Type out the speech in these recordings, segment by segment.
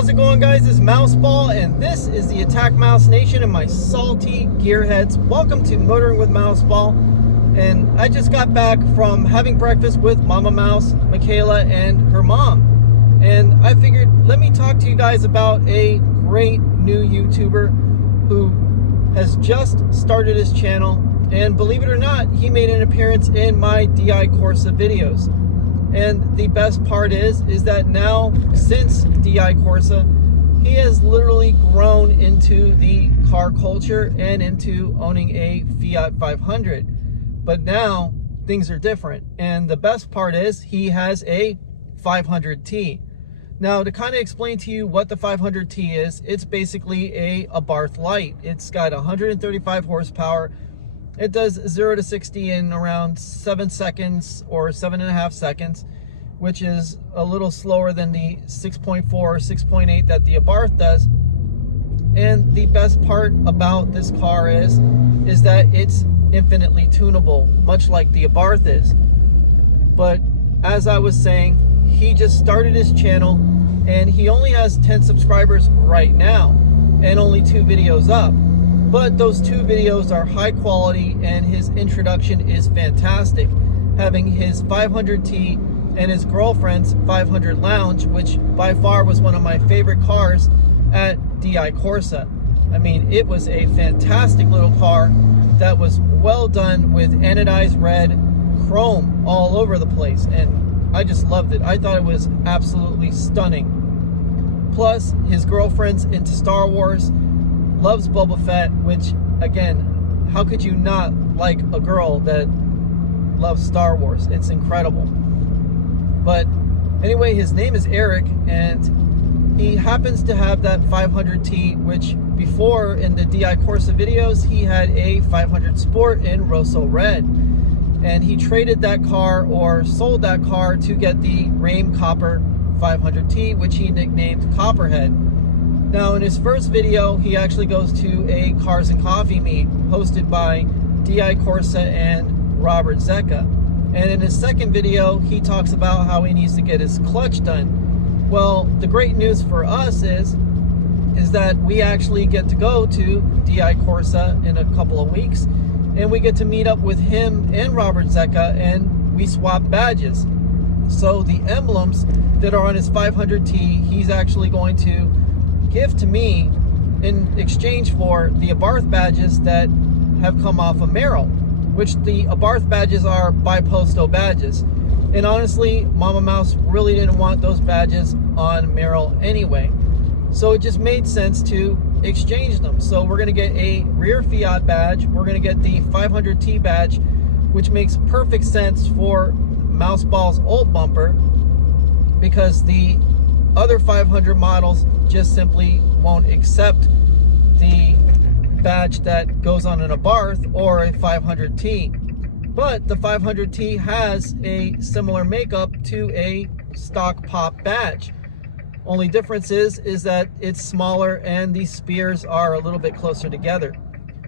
How's it going, guys? It's Mouseball, and this is the AttackMouse Nation and my salty gearheads. Welcome to Motoring with Mouseball. And I just got back from having breakfast with Mama Mouse, Michaela, and her mom. And I figured, let me talk to you guys about a great new YouTuber who has just started his channel. And believe it or not, he made an appearance in my DI Corsa videos. And the best part is that now, since DI Corsa, he has literally grown into the car culture and into owning a Fiat 500. But now, things are different. And the best part is, he has a 500T. Now, to kind of explain to you what the 500T is, it's basically a Abarth Light. It's got 135 horsepower. It does 0 to 60 in around 7 seconds or 7.5 seconds, which is a little slower than the 6.4 or 6.8 that the Abarth does. And the best part about this car is that it's infinitely tunable, much like the Abarth is. But as I was saying, he just started his channel and he only has 10 subscribers right now and only 2 videos up. But those 2 videos are high quality and his introduction is fantastic. Having his 500T and his girlfriend's 500 Lounge, which by far was one of my favorite cars at DI Corsa. I mean, it was a fantastic little car that was well done with anodized red chrome all over the place. And I just loved it. I thought it was absolutely stunning. Plus, his girlfriend's into Star Wars, loves Boba Fett, which, again, how could you not like a girl that loves Star Wars? It's incredible. But anyway, his name is Eric, and he happens to have that 500T, which before in the DI Corsa videos, he had a 500 Sport in Rosso Red. And he traded that car or sold that car to get the Rame Copper 500T, which he nicknamed Copperhead. Now, in his first video, he actually goes to a Cars and Coffee meet hosted by DI Corsa and Robert Zecca. And in his second video, he talks about how he needs to get his clutch done. Well, the great news for us is that we actually get to go to DI Corsa in a couple of weeks, and we get to meet up with him and Robert Zecca, and we swap badges. So the emblems that are on his 500T, he's actually going to give to me in exchange for the Abarth badges that have come off of Merrill, which the Abarth badges are bi-posto badges. And honestly, Mama Mouse really didn't want those badges on Merrill anyway. So it just made sense to exchange them. So we're gonna get a rear Fiat badge, we're gonna get the 500T badge, which makes perfect sense for Mouseball's old bumper, because the other 500 models just simply won't accept the badge that goes on an Abarth or a 500T. But the 500T has a similar makeup to a stock pop badge. Only difference is that it's smaller and the spears are a little bit closer together.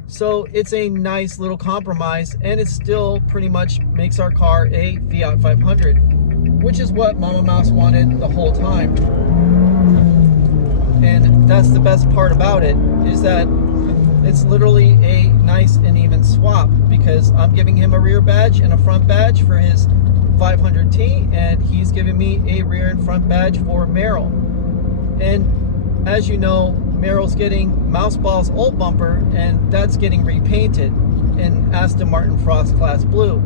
So it's a nice little compromise, and it still pretty much makes our car a Fiat 500, which is what Mama Mouse wanted the whole time. And that's the best part about it, is that it's literally a nice and even swap, because I'm giving him a rear badge and a front badge for his 500T, and he's giving me a rear and front badge for Merrill. And as you know, Merrill's getting Mouseball's old bumper, and that's getting repainted in Aston Martin Frost Glass Blue.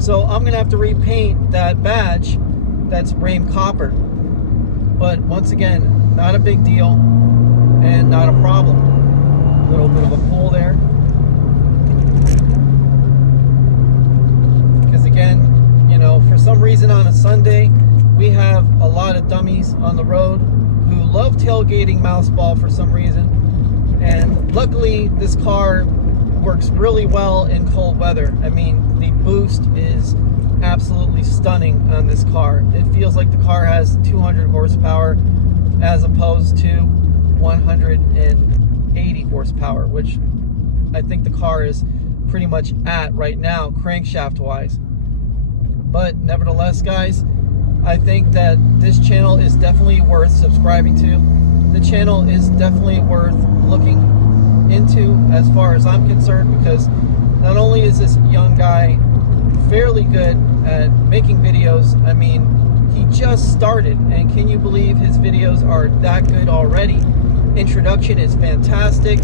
So I'm gonna have to repaint that badge that's Rame Copper. But once again, not a big deal and not a problem. A little bit of a pull there. Because again, you know, for some reason on a Sunday, we have a lot of dummies on the road who love tailgating Mouseball for some reason. And luckily, this car works really well in cold weather. I mean, the boost is absolutely stunning on this car. It feels like the car has 200 horsepower as opposed to 180 horsepower, which I think the car is pretty much at right now, crankshaft wise. But nevertheless, guys, I think that this channel is definitely worth subscribing to. the channel is definitely worth looking into as far as I'm concerned, because not only is this young guy fairly good at making videos, I mean, he just started, and can you believe his videos are that good already? Introduction is fantastic.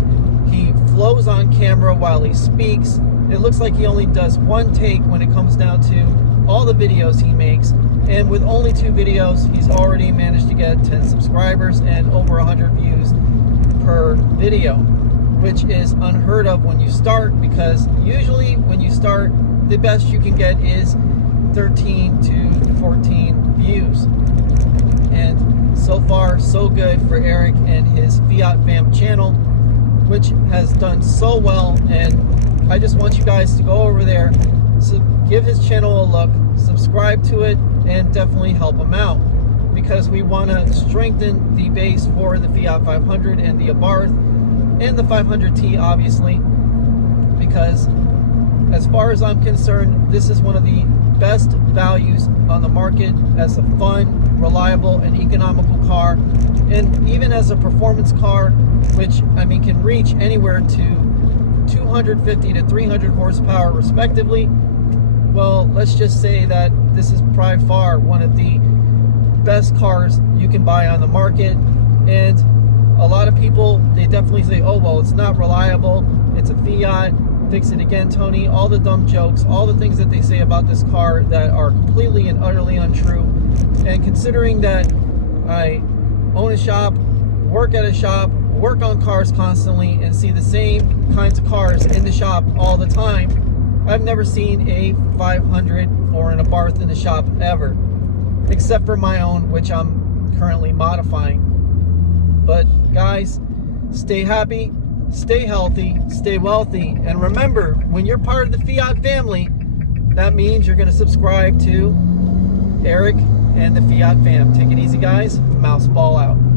He flows on camera while he speaks. It looks like he only does one take when it comes down to all the videos he makes, and with only 2 videos he's already managed to get 10 subscribers and over 100 views per video, which is unheard of when you start, because usually when you start, the best you can get is 13 to 14 views. And so far so good for Eric and his Fiat Fam channel, which has done so well. And I just want you guys to go over there, so give his channel a look, subscribe to it, and definitely help him out, because we want to strengthen the base for the Fiat 500 and the Abarth and the 500T, obviously, because as far as I'm concerned, this is one of the best values on the market as a fun, reliable, and economical car, and even as a performance car, which, I mean, can reach anywhere to 250 to 300 horsepower respectively. Well, let's just say that this is by far one of the best cars you can buy on the market. And a lot of people, they definitely say, oh, well, it's not reliable, it's a Fiat, fix it again, Tony, all the dumb jokes, all the things that they say about this car that are completely and utterly untrue. And considering that I own a shop, work at a shop, work on cars constantly, and see the same kinds of cars in the shop all the time, I've never seen a 500 or an Abarth in the shop ever, except for my own, which I'm currently modifying. But guys, stay happy, stay healthy, stay wealthy, and remember, when you're part of the Fiat family, that means you're going to subscribe to Eric and the Fiat Fam. Take it easy, guys. Mouseball out.